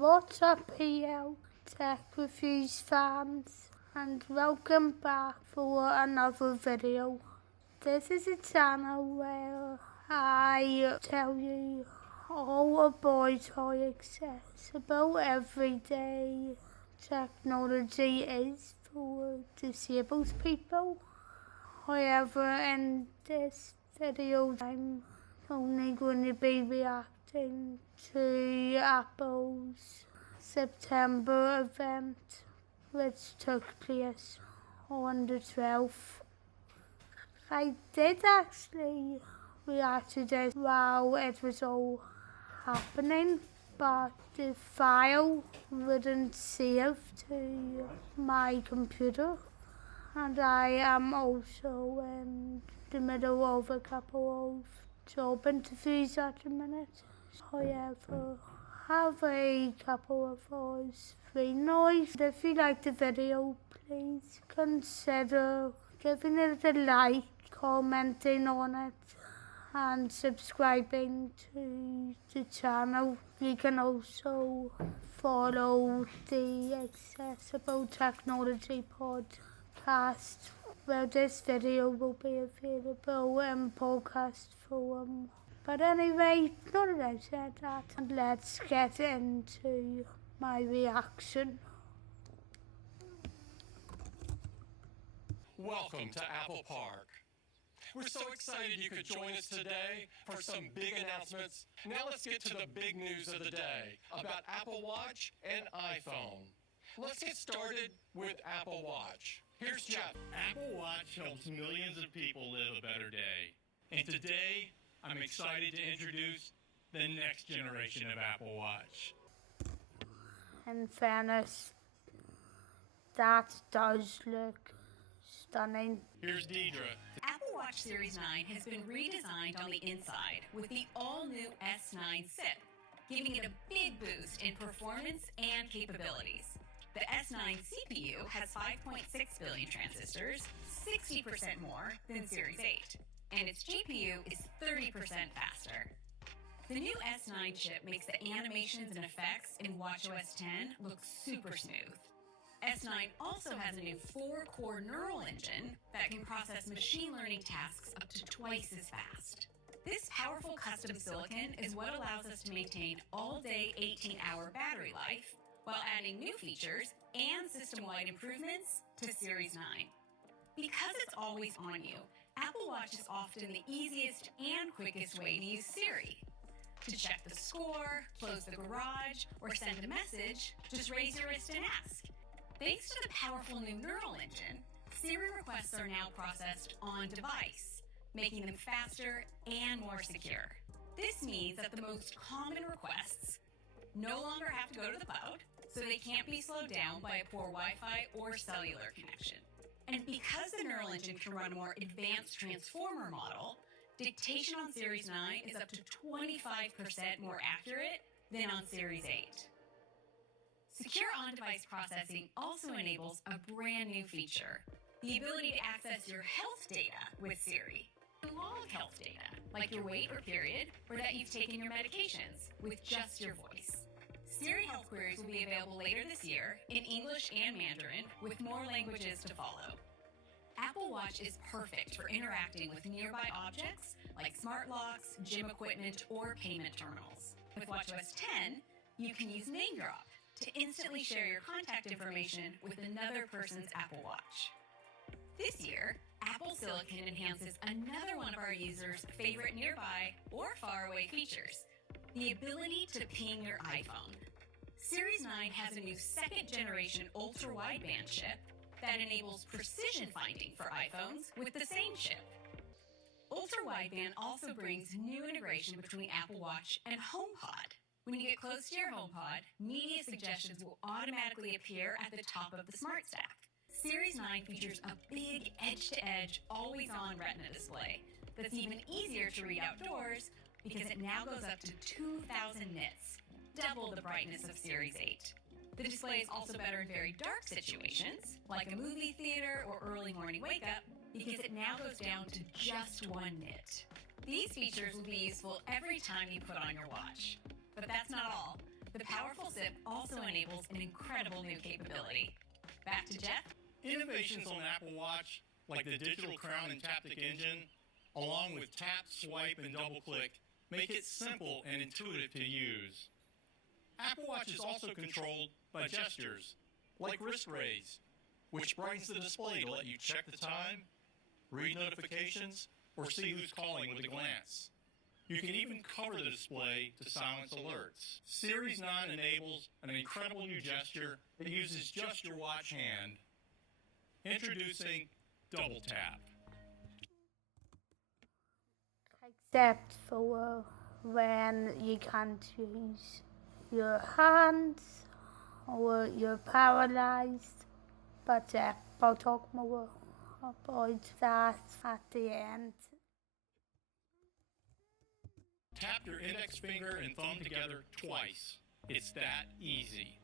What's up, PL Tech Reviews fans, and welcome back for another video. This is a channel where I tell you all about how accessible everyday technology is for disabled people. However, in this video, I'm only going to be reacting to Apple's September event, which took place on the 12th. I did actually react to this while it was all happening, but the file wouldn't save to my computer, and I am also in the middle of a couple of job interviews at the minute. However, have a couple of hours free now. If you like the video, please consider giving it a like, commenting on it, and subscribing to the channel. You can also follow the Accessible Technology podcast, where this video will be available in podcast form. But anyway, now that I've said that, let's get into my reaction. Welcome to Apple Park. We're so excited you could join us today for some big announcements. Now let's get to the big news of the day about Apple Watch and iPhone. Let's get started with Apple Watch. Here's Jeff. Apple Watch helps millions of people live a better day. And today, I'm excited to introduce the next generation of Apple Watch. In fairness, that does look stunning. Here's Deidre. Apple Watch Series 9 has been redesigned on the inside with the all-new S9 SiP, giving it a big boost in performance and capabilities. The S9 CPU has 5.6 billion transistors, 60% more than Series 8, and its GPU is 30% faster. The new S9 chip makes the animations and effects in watchOS 10 look super smooth. S9 also has a new 4-core neural engine that can process machine learning tasks up to twice as fast. This powerful custom silicon is what allows us to maintain all-day 18-hour battery life while adding new features and system-wide improvements to Series 9. Because it's always on you, Apple Watch is often the easiest and quickest way to use Siri. To check the score, close the garage, or send a message, just raise your wrist and ask. Thanks to the powerful new neural engine, Siri requests are now processed on device, making them faster and more secure. This means that the most common requests no longer have to go to the cloud, so they can't be slowed down by a poor Wi-Fi or cellular connection. And because the neural engine can run a more advanced transformer model, dictation on Series 9 is up to 25% more accurate than on Series 8. Secure on-device processing also enables a brand new feature, the ability to access your health data with Siri. Log health data, like your weight or period, or that you've taken your medications, with just your voice. Siri health queries will be available later this year in English and Mandarin, with more languages to follow. Apple Watch is perfect for interacting with nearby objects like smart locks, gym equipment, or payment terminals. With watchOS 10, you can use Name Drop to instantly share your contact information with another person's Apple Watch. This year, Apple Silicon enhances another one of our users' favorite nearby or faraway features, the ability to ping your iPhone. Series 9 has a new second-generation ultra-wideband chip that enables precision finding for iPhones with the same chip. Ultra-wideband also brings new integration between Apple Watch and HomePod. When you get close to your HomePod, media suggestions will automatically appear at the top of the Smart Stack. Series 9 features a big edge-to-edge, always-on Retina display that's even easier to read outdoors because it now goes up to 2,000 nits, double the brightness of Series 8. The display is also better in very dark situations, like a movie theater or early morning wake-up, because it now goes down to just 1 nit. These features will be useful every time you put on your watch. But that's not all. The powerful zip also enables an incredible new capability. Back to Jeff. Innovations on Apple Watch, like the digital crown and Taptic engine, along with tap, swipe, and double click, make it simple and intuitive to use. Apple Watch is also controlled by gestures, like wrist raise, which brightens the display to let you check the time, read notifications, or see who's calling with a glance. You can even cover the display to silence alerts. Series 9 enables an incredible new gesture that uses just your watch hand. Introducing Double Tap. Except for when you can't use your hands or you're paralyzed. But I'll talk more about that at the end. Tap your index finger and thumb together twice. It's that easy.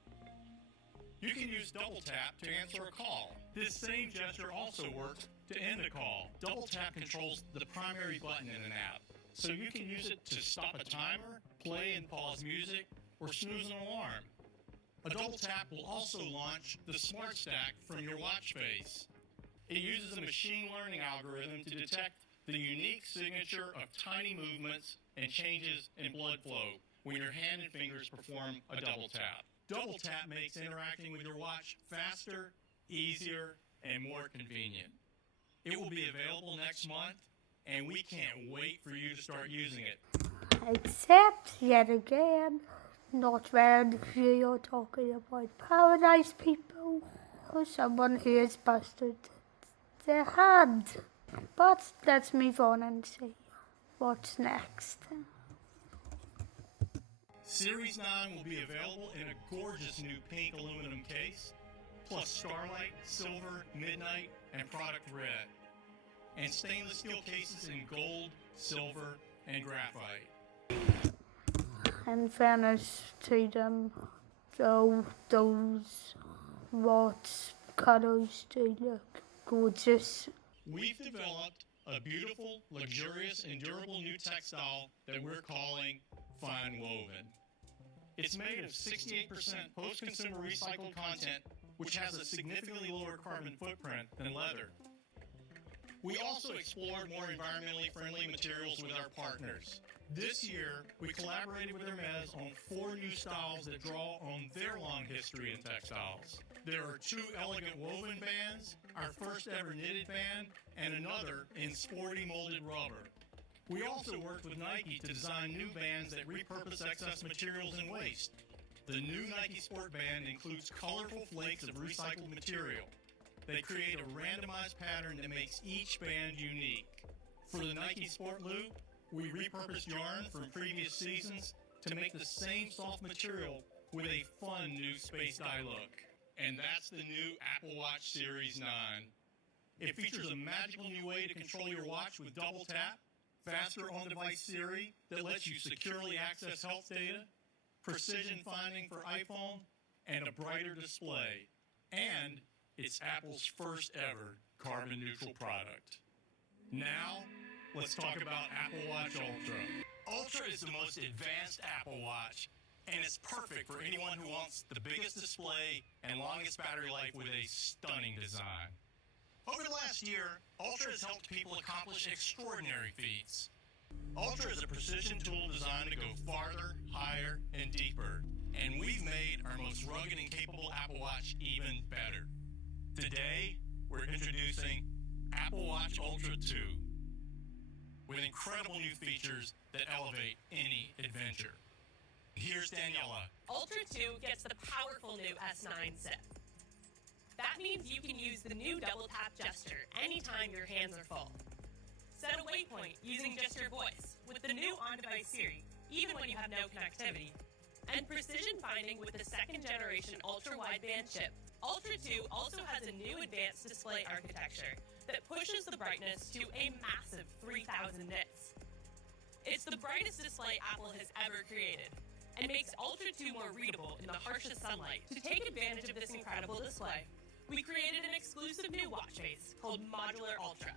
You can use double tap to answer a call. This same gesture also works to end a call. Double tap controls the primary button in an app, so you can use it to stop a timer, play and pause music, or snooze an alarm. A double tap will also launch the Smart Stack from your watch face. It uses a machine learning algorithm to detect the unique signature of tiny movements and changes in blood flow when your hand and fingers perform a double tap. Double tap makes interacting with your watch faster, easier, and more convenient. It will be available next month, and we can't wait for you to start using it. Except, yet again, not when you're talking about paralyzed people or someone who has busted their hand. But let's move on and see what's next. Series 9 will be available in a gorgeous new pink aluminum case, plus Starlight, Silver, Midnight, and Product Red, and stainless steel cases in gold, silver, and graphite. In fairness to them, though, those watch colors do look gorgeous. We've developed a beautiful, luxurious, and durable new textile that we're calling Fine Woven. It's made of 68% post-consumer recycled content, which has a significantly lower carbon footprint than leather. We also explored more environmentally friendly materials with our partners. This year, we collaborated with Hermes on 4 new styles that draw on their long history in textiles. There are 2 elegant woven bands, our first ever knitted band, and another in sporty molded rubber. We also worked with Nike to design new bands that repurpose excess materials and waste. The new Nike Sport Band includes colorful flakes of recycled material. They create a randomized pattern that makes each band unique. For the Nike Sport Loop, we repurposed yarn from previous seasons to make the same soft material with a fun new space dye look. And that's the new Apple Watch Series 9. It features a magical new way to control your watch with double tap, faster on-device Siri that lets you securely access health data, precision finding for iPhone, and a brighter display. And it's Apple's first ever carbon neutral product. Now, let's talk about Apple Watch Ultra. Ultra is the most advanced Apple Watch, and it's perfect for anyone who wants the biggest display and longest battery life with a stunning design. Over the last year, Ultra has helped people accomplish extraordinary feats. Ultra is a precision tool designed to go farther, higher, and deeper, and we've made our most rugged and capable Apple Watch even better. Today, we're introducing Apple Watch Ultra 2 with incredible new features that elevate any adventure. Here's Daniela. Ultra 2 gets the powerful new S9 SIP. That means you can use the new double tap gesture anytime your hands are full. Set a waypoint using just your voice with the new on-device Siri, even when you have no connectivity. And precision finding with the 2nd generation ultra-wideband chip. Ultra 2 also has a new advanced display architecture that pushes the brightness to a massive 3,000 nits. It's the brightest display Apple has ever created and makes Ultra 2 more readable in the harshest sunlight. To take advantage of this incredible display, we created an exclusive new watch face called Modular Ultra.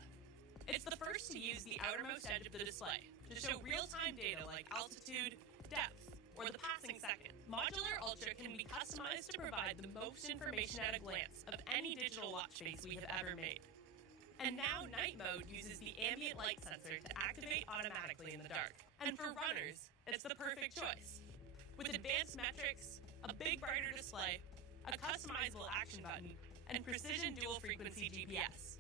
It's the first to use the outermost edge of the display to show real-time data like altitude, depth, or the passing second. Modular Ultra can be customized to provide the most information at a glance of any digital watch face we have ever made. And now Night Mode uses the ambient light sensor to activate automatically in the dark. And for runners, it's the perfect choice. With advanced metrics, a big brighter display, a customizable action button, and precision dual-frequency GPS.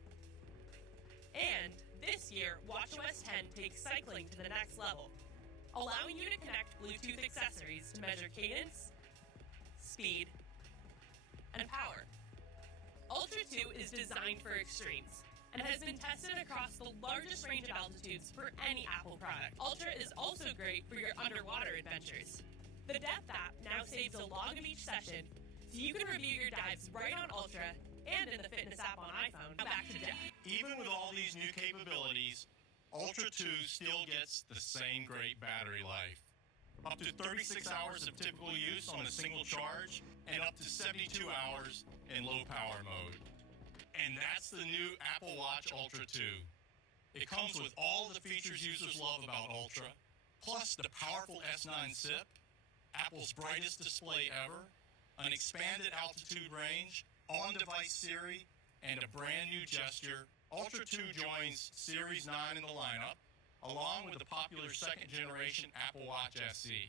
And this year, watchOS 10 takes cycling to the next level, allowing you to connect Bluetooth accessories to measure cadence, speed, and power. Ultra 2 is designed for extremes and has been tested across the largest range of altitudes for any Apple product. Ultra is also great for your underwater adventures. The Depth app now saves a log of each session, so you can review your dives right on Ultra and in the fitness app on iPhone. Now back to Jeff. Even with all these new capabilities, Ultra 2 still gets the same great battery life. Up to 36 hours of typical use on a single charge, and up to 72 hours in low power mode. And that's the new Apple Watch Ultra 2. It comes with all the features users love about Ultra, plus the powerful S9 SIP, Apple's brightest display ever, an expanded altitude range, on-device Siri, and a brand new gesture. Ultra 2 joins Series 9 in the lineup, along with the popular second-generation Apple Watch SE.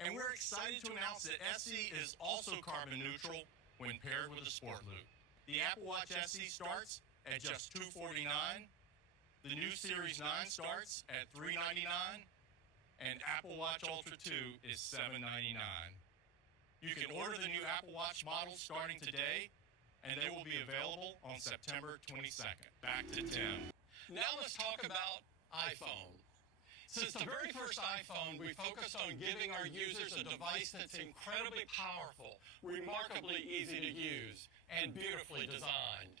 And we're excited to announce that SE is also carbon neutral when paired with a Sport Loop. The Apple Watch SE starts at just $249, the new Series 9 starts at $399, and Apple Watch Ultra 2 is $799. You can order the new Apple Watch models starting today, and they will be available on September 22nd. Back to Tim. Now let's talk about iPhone. Since the very first iPhone, we focused on giving our users a device that's incredibly powerful, remarkably easy to use, and beautifully designed.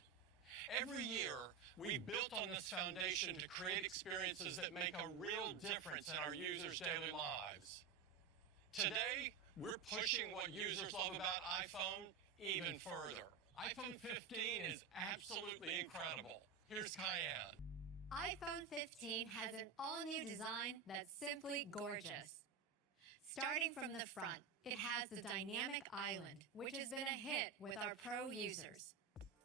Every year, we built on this foundation to create experiences that make a real difference in our users' daily lives. Today, we're pushing what users love about iPhone even further. iPhone 15 is absolutely incredible. Here's Cayenne. iPhone 15 has an all-new design that's simply gorgeous. Starting from the front, it has the Dynamic Island, which has been a hit with our pro users.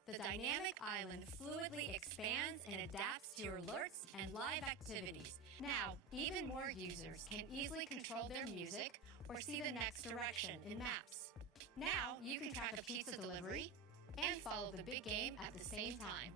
The Dynamic Island fluidly expands and adapts to your alerts and live activities. Now, even more users can easily control their music or see the next direction in maps. Now, you can track a pizza delivery and follow the big game at the same time.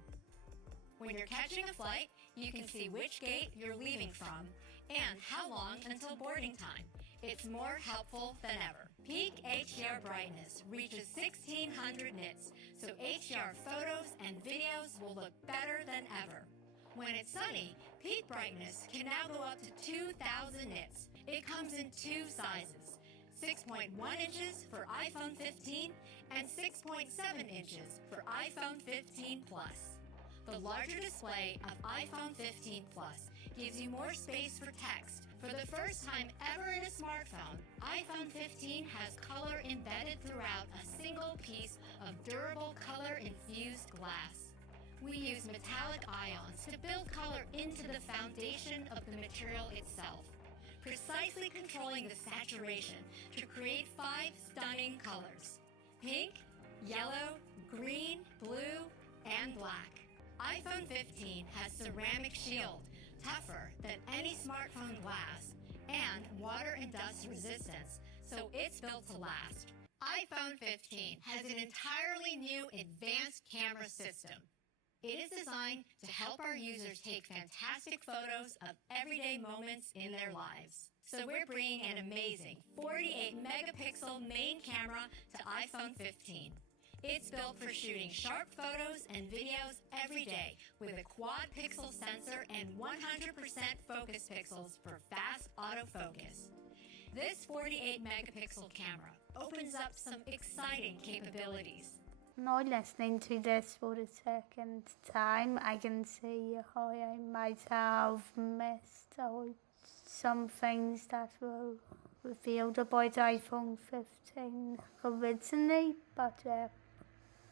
When you're catching a flight, you can see which gate you're leaving from and how long until boarding time. It's more helpful than ever. Peak HDR brightness reaches 1600 nits, so HDR photos and videos will look better than ever. When it's sunny, peak brightness can now go up to 2000 nits. It comes in two sizes, 6.1 inches for iPhone 15 and 6.7 inches for iPhone 15 Plus. The larger display of iPhone 15 Plus gives you more space for text. For the first time ever in a smartphone, iPhone 15 has color embedded throughout a single piece of durable color-infused glass. We use metallic ions to build color into the foundation of the material itself, precisely controlling the saturation to create 5 stunning colors: pink, yellow, green, blue, and black. iPhone 15 has ceramic shield, tougher than any smartphone glass, and water and dust resistance, so it's built to last. iPhone 15 has an entirely new advanced camera system. It is designed to help our users take fantastic photos of everyday moments in their lives. So we're bringing an amazing 48 megapixel main camera to iPhone 15. It's built for shooting sharp photos and videos every day with a quad pixel sensor and 100% focus pixels for fast autofocus. This 48 megapixel camera opens up some exciting capabilities. Now listening to this for the second time, I can see how I might have missed out some things that were revealed about iPhone 15 originally, but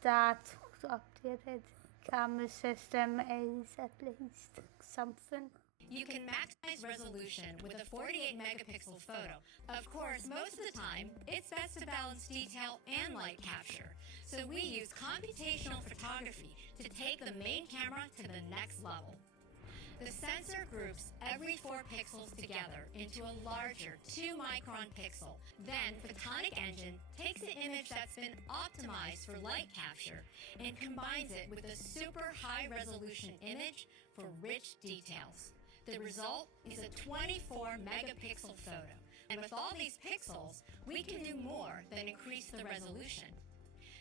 that updated camera system is at least something. You can maximize resolution with a 48-megapixel photo. Of course, most of the time, it's best to balance detail and light capture. So we use computational photography to take the main camera to the next level. The sensor groups every 4 pixels together into a larger 2-micron pixel. Then, Photonic Engine takes an image that's been optimized for light capture and combines it with a super high-resolution image for rich details. The result is a 24-megapixel photo. And with all these pixels, we can do more than increase the resolution.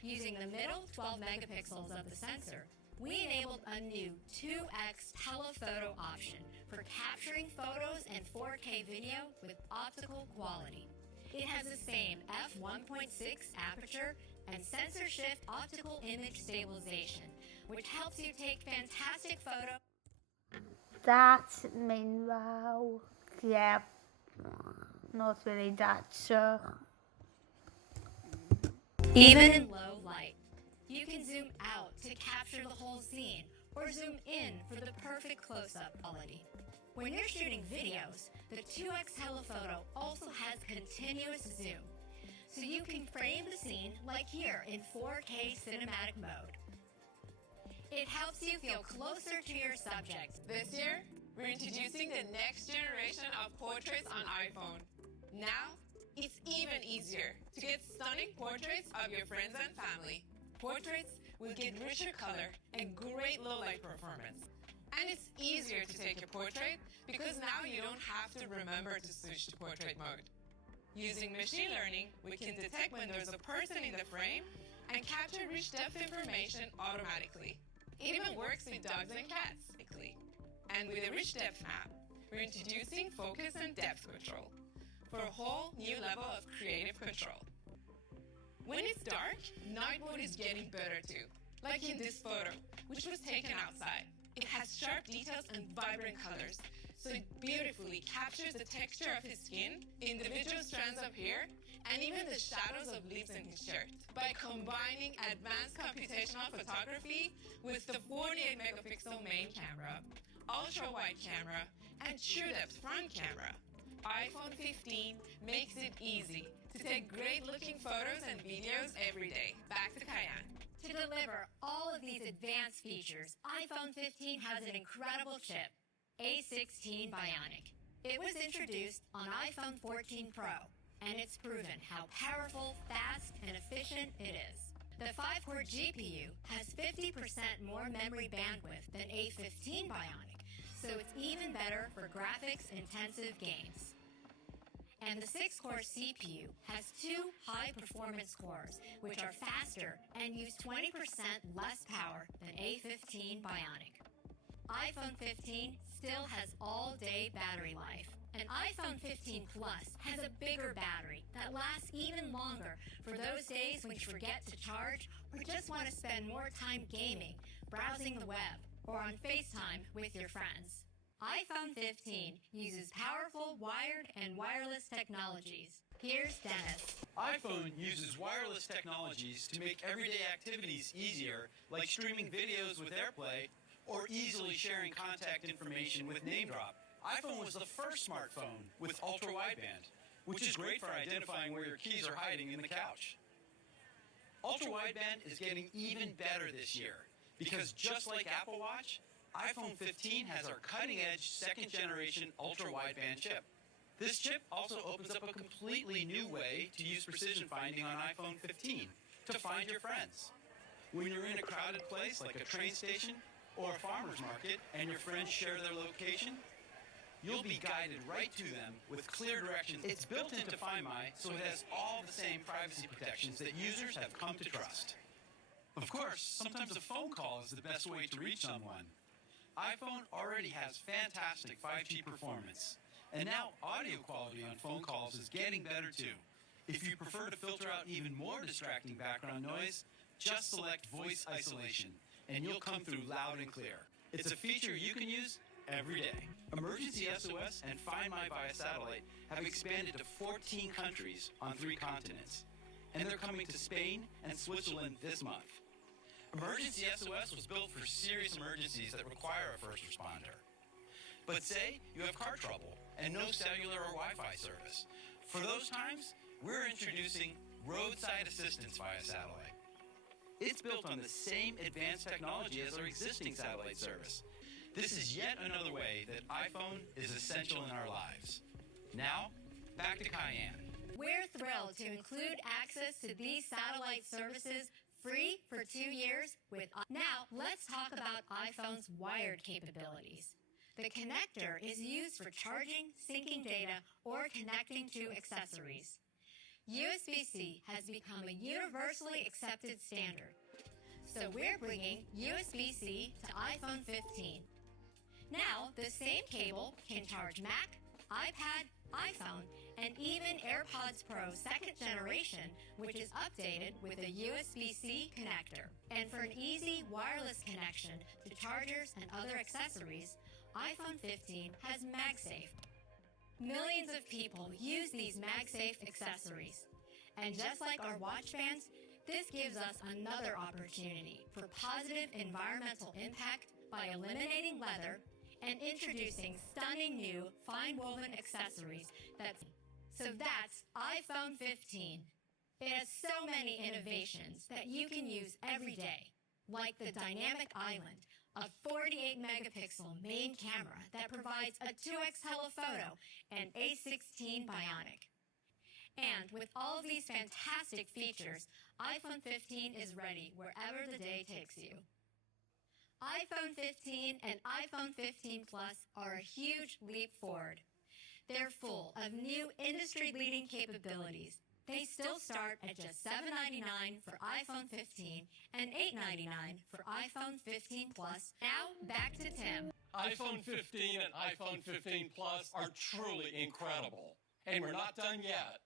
Using the middle 12 megapixels of the sensor, we enabled a new 2x telephoto option for capturing photos and 4K video with optical quality. It has the same f1.6 aperture and sensor shift optical image stabilization, which helps you take fantastic photos. That meanwhile, yeah, not really that sure. Even in low light, you can zoom out to capture the whole scene or zoom in for the perfect close-up quality. When you're shooting videos, the 2x telephoto also has continuous zoom, so you can frame the scene like here in 4K cinematic mode. It helps you feel closer to your subject. This year, we're introducing the next generation of portraits on iPhone. Now, it's even easier to get stunning portraits of your friends and family. Portraits will get richer color and great low-light performance. And it's easier to take a portrait because now you don't have to remember to switch to portrait mode. Using machine learning, we can detect when there's a person in the frame and capture rich depth information automatically. It even works with dogs and cats. And with a rich depth map, we're introducing focus and depth control for a whole new level of creative control. When it's dark, night mode is getting better too, like in this photo, which was taken outside. It has sharp details and vibrant colors, so it beautifully captures the texture of his skin, individual strands of hair, and even the shadows of leaves in his shirt. By combining advanced computational photography with the 48-megapixel main camera, ultra-wide camera, and true-depth front camera, iPhone 15 makes it easy to take great-looking photos and videos every day. Back to Cayenne. To deliver all of these advanced features, iPhone 15 has an incredible chip, A16 Bionic. It was introduced on iPhone 14 Pro, and it's proven how powerful, fast, and efficient it is. The 5-core GPU has 50% more memory bandwidth than A15 Bionic, so it's even better for graphics-intensive games. And the 6-core CPU has 2 high-performance cores, which are faster and use 20% less power than A15 Bionic. iPhone 15 still has all-day battery life. And iPhone 15 Plus has a bigger battery that lasts even longer for those days when you forget to charge or just want to spend more time gaming, browsing the web, or on FaceTime with your friends. iPhone 15 uses powerful wired and wireless technologies. Here's Dennis. iPhone uses wireless technologies to make everyday activities easier, like streaming videos with AirPlay or easily sharing contact information with NameDrop. iPhone was the first smartphone with ultra-wideband, which is great for identifying where your keys are hiding in the couch. Ultra-wideband is getting even better this year because just like Apple Watch, iPhone 15 has our cutting-edge second-generation ultra-wideband chip. This chip also opens up a completely new way to use precision finding on iPhone 15 to find your friends. When you're in a crowded place like a train station or a farmer's market and your friends share their location, you'll be guided right to them with clear directions. It's built into Find My, so it has all the same privacy protections that users have come to trust. Of course, sometimes a phone call is the best way to reach someone. iPhone already has fantastic 5G performance, and now audio quality on phone calls is getting better too. If you prefer to filter out even more distracting background noise, just select voice isolation, and you'll come through loud and clear. It's a feature you can use every day. Emergency SOS and Find My via satellite have expanded to 14 countries on 3 continents, and they're coming to Spain and Switzerland this month. Emergency SOS was built for serious emergencies that require a first responder. But say you have car trouble and no cellular or Wi-Fi service. For those times, we're introducing roadside assistance via satellite. It's built on the same advanced technology as our existing satellite service. This is yet another way that iPhone is essential in our lives. Now, back to Cayenne. We're thrilled to include access to these satellite services free for 2 years with. Now, let's talk about iPhone's wired capabilities. The connector is used for charging, syncing data, or connecting to accessories. USB-C has become a universally accepted standard. So we're bringing USB-C to iPhone 15. Now, the same cable can charge Mac, iPad, iPhone, and even AirPods Pro 2nd generation, which is updated with a USB-C connector. And for an easy wireless connection to chargers and other accessories, iPhone 15 has MagSafe. Millions of people use these MagSafe accessories. And just like our watch bands, this gives us another opportunity for positive environmental impact by eliminating leather and introducing stunning new fine woven accessories. That's iPhone 15. It has so many innovations that you can use every day, like the Dynamic Island, a 48 megapixel main camera that provides a 2x telephoto and A16 Bionic. And with all of these fantastic features, iPhone 15 is ready wherever the day takes you. iPhone 15 and iPhone 15 Plus are a huge leap forward. They're full of new industry-leading capabilities. They still start at just $799 for iPhone 15 and $899 for iPhone 15 Plus. Now, back to Tim. iPhone 15 and iPhone 15 Plus are truly incredible. And we're not done yet.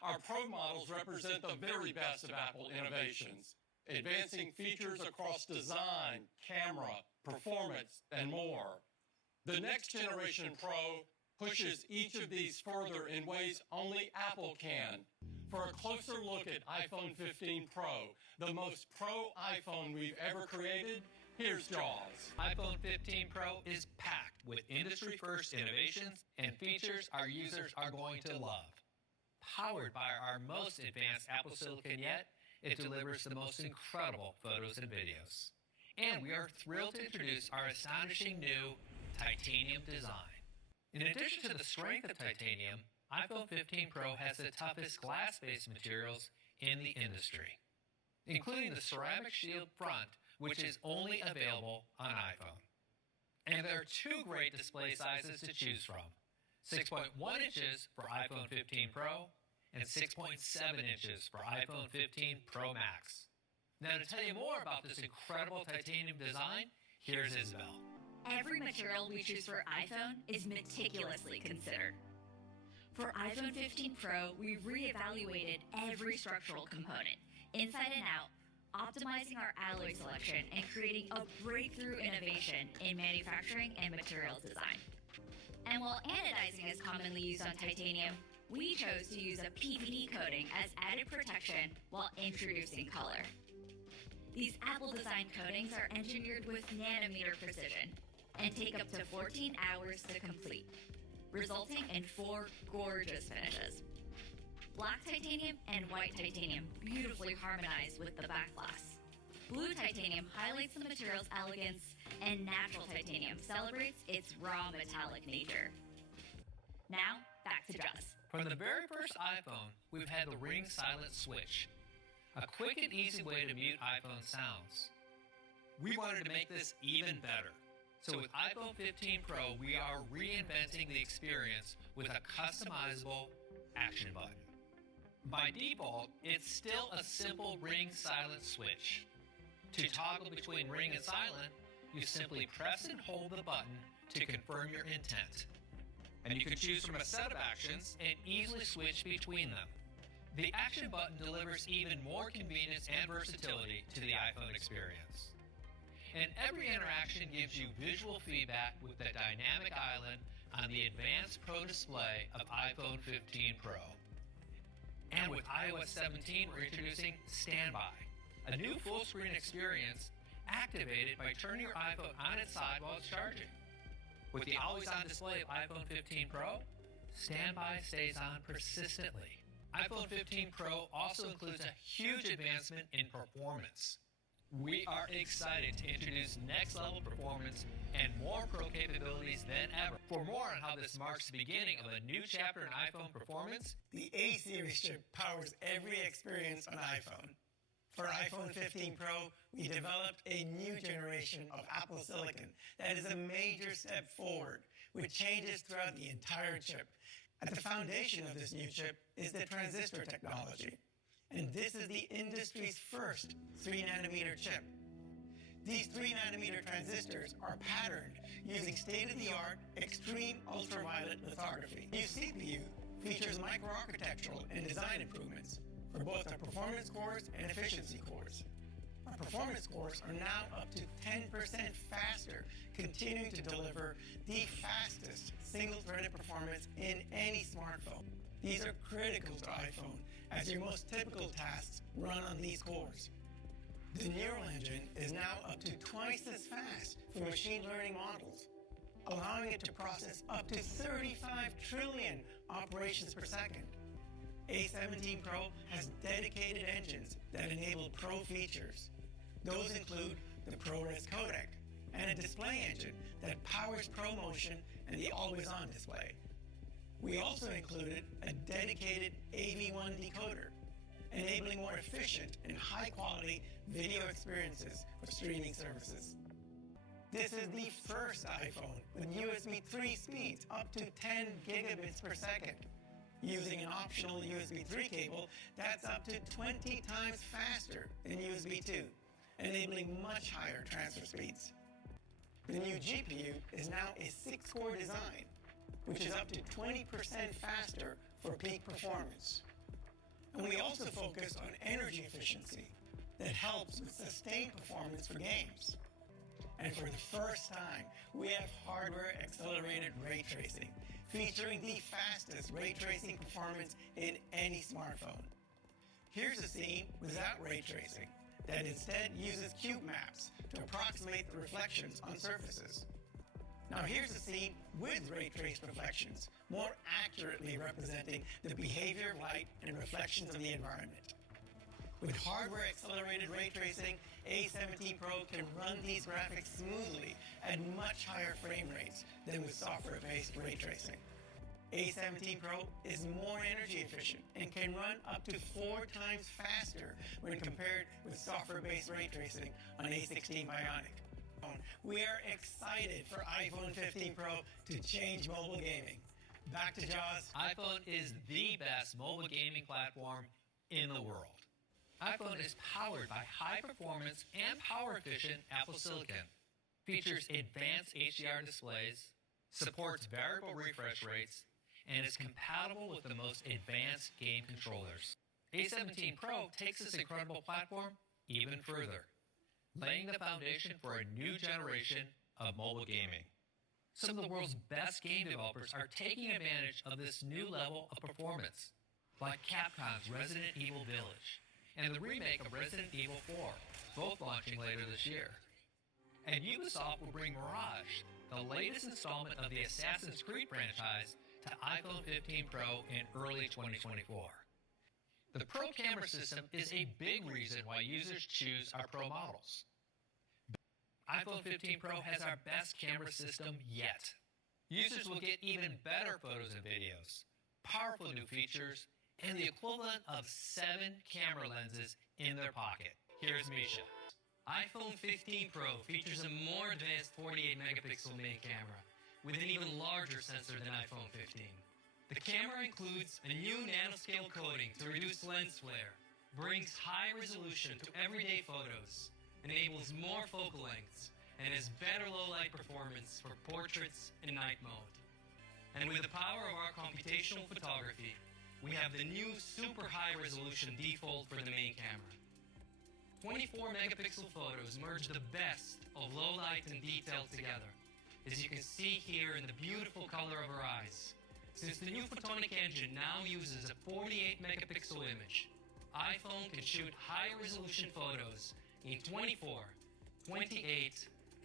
Our Pro models represent the very best of Apple innovations, advancing features across design, camera, performance, and more. The next generation Pro pushes each of these further in ways only Apple can. For a closer look at iPhone 15 Pro, the most pro iPhone we've ever created, here's Jaws. iPhone 15 Pro is packed with industry-first innovations and features our users are going to love. Powered by our most advanced Apple Silicon yet, it delivers the most incredible photos and videos. And we are thrilled to introduce our astonishing new titanium design. In addition to the strength of titanium, iPhone 15 Pro has the toughest glass-based materials in the industry, including the ceramic shield front, which is only available on iPhone. And there are two great display sizes to choose from: 6.1 inches for iPhone 15 Pro and 6.7 inches for iPhone 15 Pro Max. Now, to tell you more about this incredible titanium design, here's Isabel. Every material we choose for iPhone is meticulously considered. For iPhone 15 Pro, we reevaluated every structural component, inside and out, optimizing our alloy selection and creating a breakthrough innovation in manufacturing and materials design. And while anodizing is commonly used on titanium, we chose to use a PVD coating as added protection while introducing color. These Apple-designed coatings are engineered with nanometer precision and take up to 14 hours to complete, resulting in 4 gorgeous finishes. Black titanium and white titanium beautifully harmonize with the back glass. Blue titanium highlights the material's elegance, and natural titanium celebrates its raw metallic nature. Now, back to Jaws. From the very first iPhone, we've had the Ring Silent Switch, a quick and easy way to mute iPhone sounds. We wanted to make this even better. So with iPhone 15 Pro, we are reinventing the experience with a customizable action button. By default, it's still a simple ring silent switch. To toggle between ring and silent, you simply press and hold the button to confirm your intent. And you can choose from a set of actions and easily switch between them. The action button delivers even more convenience and versatility to the iPhone experience. And every interaction gives you visual feedback with the Dynamic Island on the Advanced Pro display of iPhone 15 Pro. And with iOS 17, we're introducing Standby, a new full-screen experience activated by turning your iPhone on its side while it's charging. With the always-on display of iPhone 15 Pro, standby stays on persistently. iPhone 15 Pro also includes a huge advancement in performance. We are excited to introduce next-level performance and more Pro capabilities than ever. For more on how this marks the beginning of a new chapter in iPhone performance, the A-Series chip powers every experience on iPhone. For iPhone 15 Pro, we developed a new generation of Apple Silicon that is a major step forward, with changes throughout the entire chip. At the foundation of this new chip is the transistor technology, and this is the industry's first 3nm chip. These 3nm transistors are patterned using state-of-the-art extreme ultraviolet lithography. The new CPU features microarchitectural and design improvements for both our performance cores and efficiency cores. Our performance cores are now up to 10% faster, continuing to deliver the fastest single-threaded performance in any smartphone. These are critical to iPhone, as your most typical tasks run on these cores. The Neural Engine is now up to twice as fast for machine learning models, allowing it to process up to 35 trillion operations per second. A17 Pro has dedicated engines that enable Pro features. Those include the ProRes codec and a display engine that powers ProMotion and the always-on display. We also included a dedicated AV1 decoder, enabling more efficient and high-quality video experiences for streaming services. This is the first iPhone with USB 3 speeds up to 10 gigabits per second, using an optional USB 3 cable that's up to 20 times faster than USB 2, enabling much higher transfer speeds. The new GPU is now a 6-core design, which is up to 20% faster for peak performance. And we also focus on energy efficiency that helps with sustained performance for games. And for the first time, we have hardware-accelerated ray tracing, featuring the fastest ray tracing performance in any smartphone. Here's a scene without ray tracing that instead uses cube maps to approximate the reflections on surfaces. Now here's a scene with ray traced reflections, more accurately representing the behavior of light and reflections of the environment. With hardware-accelerated ray tracing, A17 Pro can run these graphics smoothly at much higher frame rates than with software-based ray tracing. A17 Pro is more energy efficient and can run up to 4 times faster when compared with software-based ray tracing on A16 Bionic. We are excited for iPhone 15 Pro to change mobile gaming. Back to Jaws. iPhone is the best mobile gaming platform in the world. iPhone is powered by high-performance and power-efficient Apple Silicon, features advanced HDR displays, supports variable refresh rates, and is compatible with the most advanced game controllers. A17 Pro takes this incredible platform even further, laying the foundation for a new generation of mobile gaming. Some of the world's best game developers are taking advantage of this new level of performance, like Capcom's Resident Evil Village and the remake of Resident Evil 4, both launching later this year. And Ubisoft will bring Mirage, the latest installment of the Assassin's Creed franchise, to iPhone 15 Pro in early 2024. The Pro camera system is a big reason why users choose our Pro models. iPhone 15 Pro has our best camera system yet. Users will get even better photos and videos, powerful new features, and the equivalent of 7 camera lenses in their pocket. Here's Misha. iPhone 15 Pro features a more advanced 48-megapixel main camera with an even larger sensor than iPhone 15. The camera includes a new nanoscale coating to reduce lens flare, brings high resolution to everyday photos, enables more focal lengths, and has better low-light performance for portraits and night mode. And with the power of our computational photography, we have the new super high-resolution default for the main camera. 24-megapixel photos merge the best of low light and detail together, as you can see here in the beautiful color of our eyes. Since the new Photonic engine now uses a 48-megapixel image, iPhone can shoot high-resolution photos in 24, 28,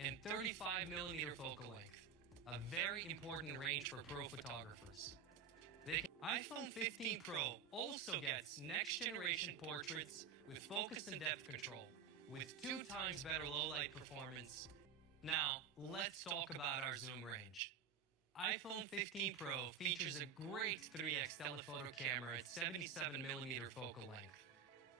and 35mm focal length, a very important range for pro photographers. iPhone 15 Pro also gets next-generation portraits with focus and depth control, with 2 times better low-light performance. Now, let's talk about our zoom range. iPhone 15 Pro features a great 3x telephoto camera at 77mm focal length.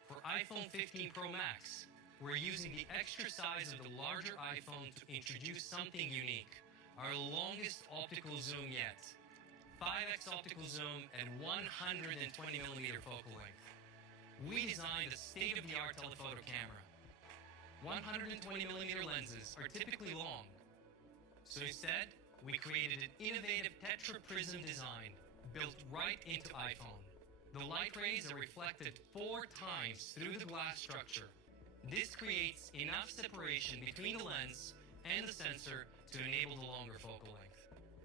For iPhone 15 Pro Max, we're using the extra size of the larger iPhone to introduce something unique, our longest optical zoom yet. 5x optical zoom and 120mm focal length. We designed a state-of-the-art telephoto camera. 120mm lenses are typically long, so instead, we created an innovative tetraprism design built right into iPhone. The light rays are reflected 4 times through the glass structure. This creates enough separation between the lens and the sensor to enable the longer focal length.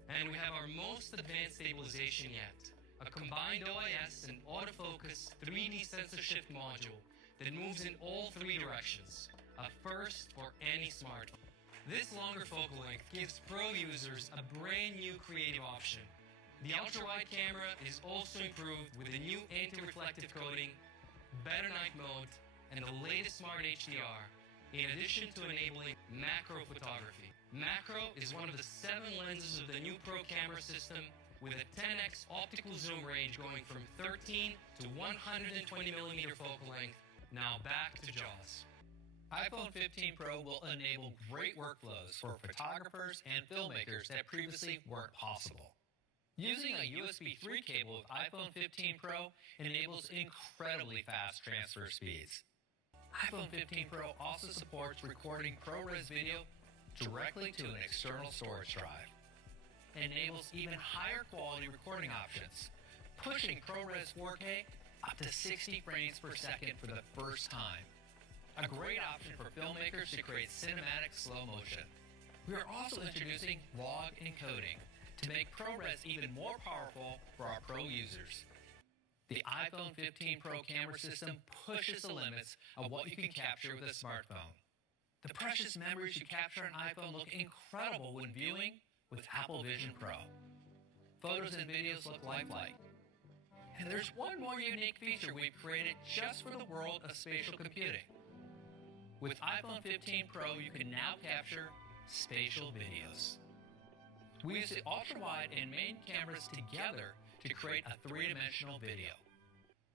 And we have our most advanced stabilization yet, a combined OIS and autofocus 3D sensor shift module that moves in all 3 directions, a first for any smartphone. This longer focal length gives pro users a brand new creative option. The ultra-wide camera is also improved with a new anti-reflective coating, better night mode, and the latest smart HDR, in addition to enabling macro photography. Macro is one of the 7 lenses of the new Pro camera system with a 10x optical zoom range going from 13 to 120mm focal length. Now back to JAWS. iPhone 15 Pro will enable great workflows for photographers and filmmakers that previously weren't possible. Using a USB 3 cable with iPhone 15 Pro enables incredibly fast transfer speeds. iPhone 15 Pro also supports recording ProRes video directly to an external storage drive. It enables even higher quality recording options, pushing ProRes 4K up to 60 frames per second for the first time. A great option for filmmakers to create cinematic slow motion. We are also introducing log encoding to make ProRes even more powerful for our pro users. The iPhone 15 Pro camera system pushes the limits of what you can capture with a smartphone. The precious memories you capture on iPhone look incredible when viewing with Apple Vision Pro. Photos and videos look lifelike. And there's one more unique feature we've created just for the world of spatial computing. With iPhone 15 Pro, you can now capture spatial videos. We use the ultra-wide and main cameras together to create a 3-dimensional video.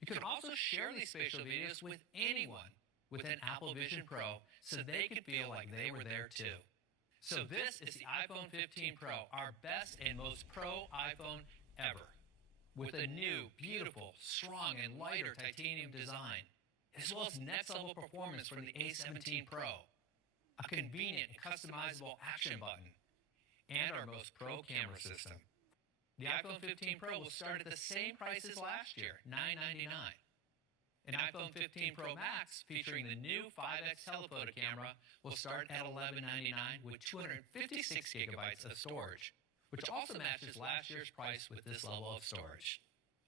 You can also share these spatial videos with anyone within Apple Vision Pro so they can feel like they were there too. So this is the iPhone 15 Pro, our best and most pro iPhone ever. With a new, beautiful, strong, and lighter titanium design, as well as next-level performance from the A17 Pro, a convenient and customizable action button, and our most pro camera system. The iPhone 15 Pro will start at the same price as last year, $999. An iPhone 15 Pro Max featuring the new 5x telephoto camera will start at $1199 with 256 gigabytes of storage, which also matches last year's price with this level of storage.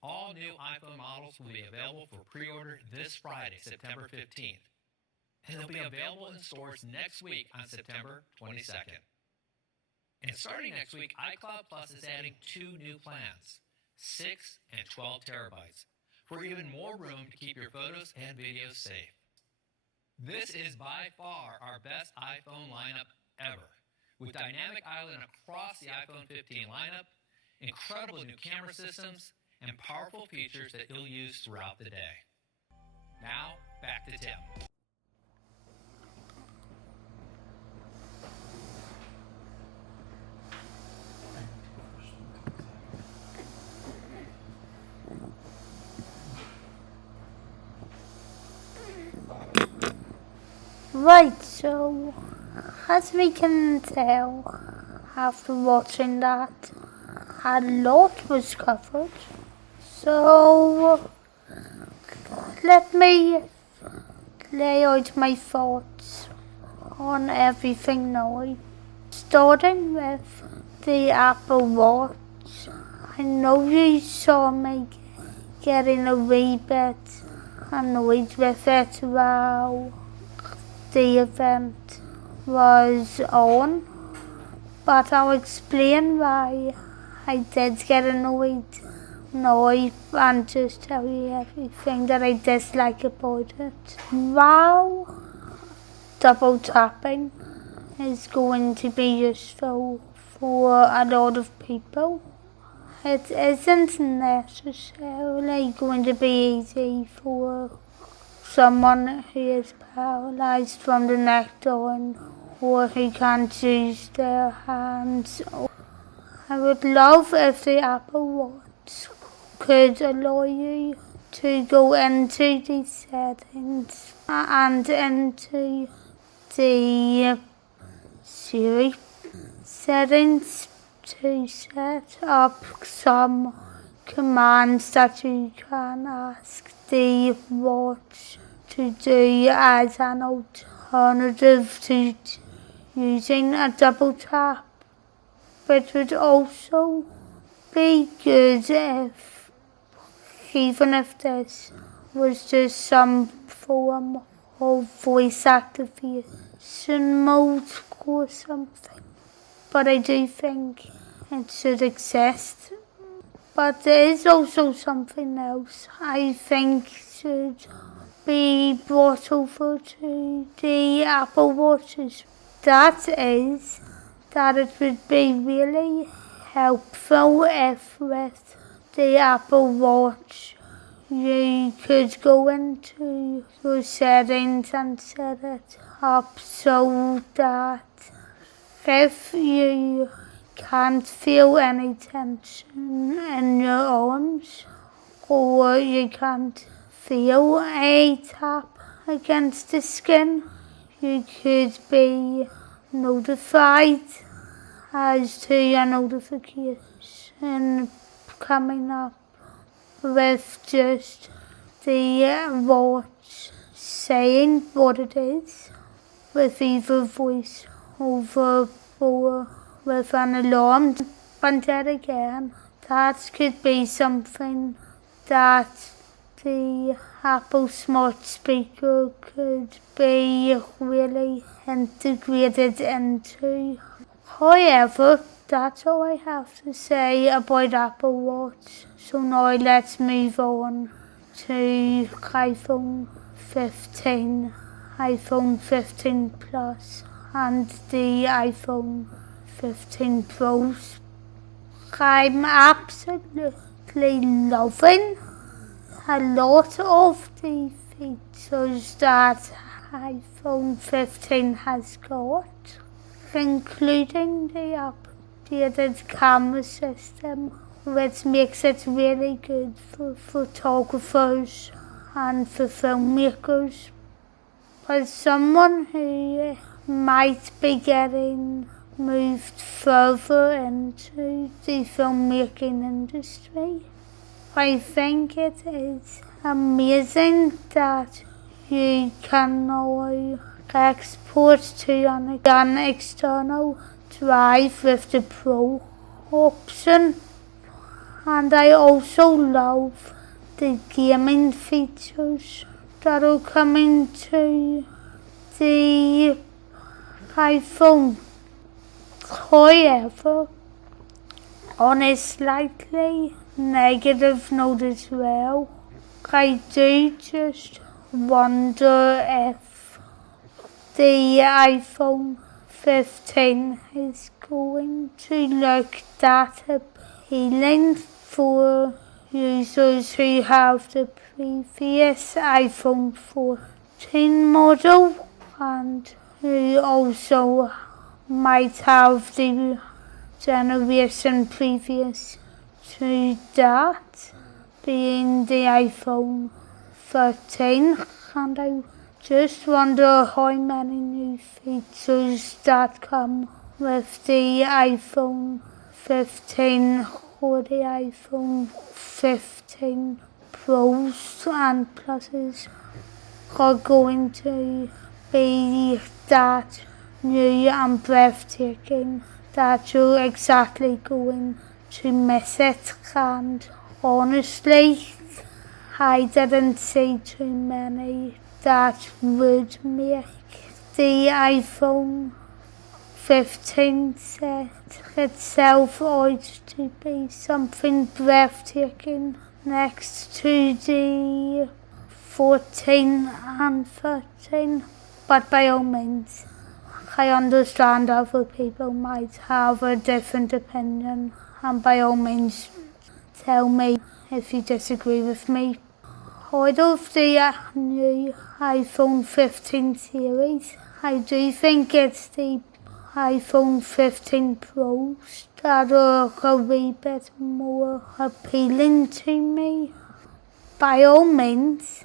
All new iPhone models will be available for pre-order this Friday, September 15th, and they'll be available in stores next week on September 22nd. And starting next week, iCloud Plus is adding 2 new plans, 6 and 12 terabytes, for even more room to keep your photos and videos safe. This is by far our best iPhone lineup ever, with Dynamic Island across the iPhone 15 lineup, incredible new camera systems, and powerful features that you'll use throughout the day. Now, back to Tim. Right, so as we can tell after watching that, a lot was covered. So let me lay out my thoughts on everything now. Starting with the Apple Watch, I know you saw me getting a wee bit annoyed with it while the event was on, but I'll explain why I did get annoyed now and just tell you everything that I dislike about it. While double tapping is going to be useful for a lot of people, it isn't necessarily going to be easy for someone who is paralysed from the neck down or who can't use their hands. I would love if the Apple Watch could allow you to go into the settings and into the Siri settings to set up some commands that you can ask the watch to do as an alternative to using a double tap. It would also be good if, even if this was just some form of voice activation mode or something. But I do think it should exist. But there is also something else I think should be brought over to the Apple Watches. That is that it would be really helpful if with the Apple Watch you could go into your settings and set it up so that if you can't feel any tension in your arms or you can't feel a tap against the skin, you could be notified as to your notification coming up with just the watch saying what it is with either voice over or with an alarm. But then again, that could be something that the Apple Smart Speaker could be really integrated into. However, that's all I have to say about Apple Watch. So now let's move on to iPhone 15, iPhone 15 Plus and the iPhone 15 Pros. I'm absolutely loving a lot of the features that iPhone 15 has got, including the updated camera system, which makes it really good for photographers and for filmmakers. As someone who might be getting moved further into the filmmaking industry, I think it is amazing that you can now export to an external drive with the Pro option. And I also love the gaming features that are coming to the iPhone. However, on a slightly negative note as well, I do just wonder if the iPhone 15 is going to look that appealing for users who have the previous iPhone 14 model and who also might have the generation previous to that, being the iPhone 13, and I just wonder how many new features that come with the iPhone 15 or the iPhone 15 Pros and Pluses are going to be that new and breathtaking that you're exactly going to miss it. And honestly, I didn't see too many that would make the iPhone 15 set itself ought to be something breathtaking next to the 14 and 13, but by all means, I understand other people might have a different opinion, and by all means, tell me if you disagree with me. Out of the new iPhone 15 series, I do think it's the iPhone 15 Pros that are a wee bit more appealing to me. By all means,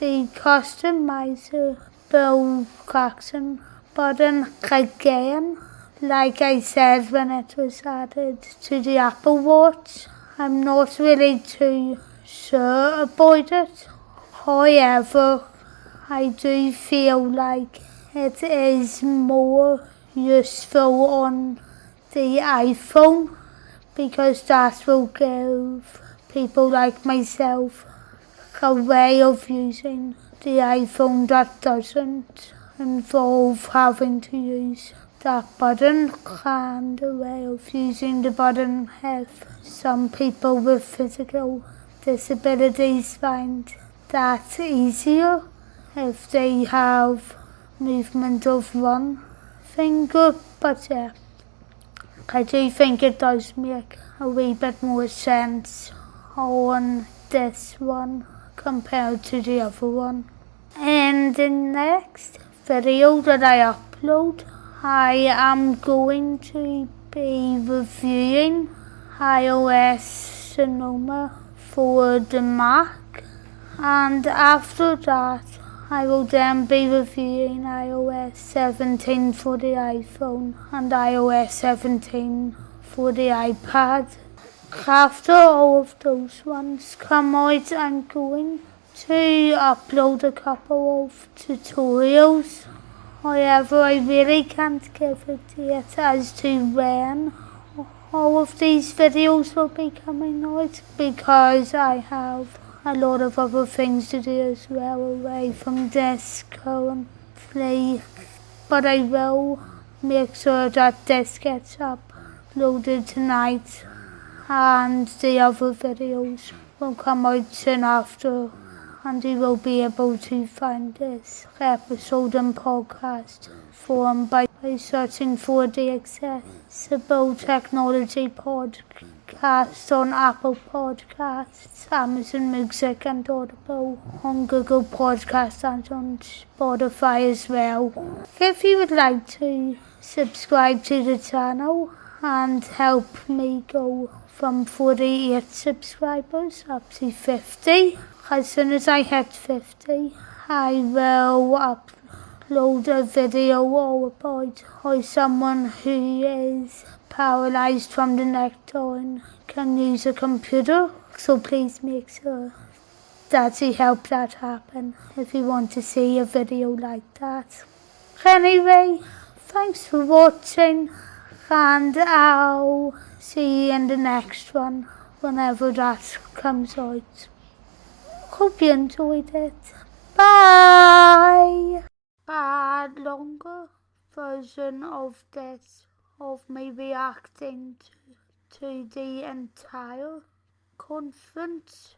the customizer Bill Claxon button again, like I said when it was added to the Apple Watch, I'm not really too sure about it. However, I do feel like it is more useful on the iPhone because that will give people like myself a way of using the iPhone that doesn't involve having to use that button, and a way of using the button if some people with physical disabilities find that easier if they have movement of one finger. But yeah, I do think it does make a wee bit more sense on this one compared to the other one. In the next video that I upload, I am going to be reviewing iOS Sonoma for the Mac, and after that I will then be reviewing iOS 17 for the iPhone and iOS 17 for the iPad. After all of those ones come out, I'm going to upload a couple of tutorials. However, I really can't give a date as to when all of these videos will be coming out because I have a lot of other things to do as well away from this currently. But I will make sure that this gets uploaded tonight and the other videos will come out soon after, and you will be able to find this episode and podcast form by searching for the Accessible Technology Podcast on Apple Podcasts, Amazon Music and Audible, on Google Podcasts and on Spotify as well. If you would like to subscribe to the channel and help me go from 48 subscribers up to 50, as soon as I hit 50, I will upload a video all about how someone who is paralysed from the neck down can use a computer. So please make sure that you help that happen if you want to see a video like that. Anyway, thanks for watching, and I'll see you in the next one whenever that comes out. Hope you enjoyed it. Bye! Bad longer version of this, of me reacting to the entire conference,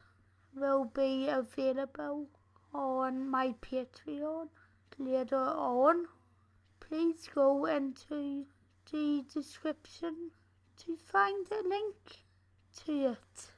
will be available on my Patreon later on. Please go into the description to find a link to it.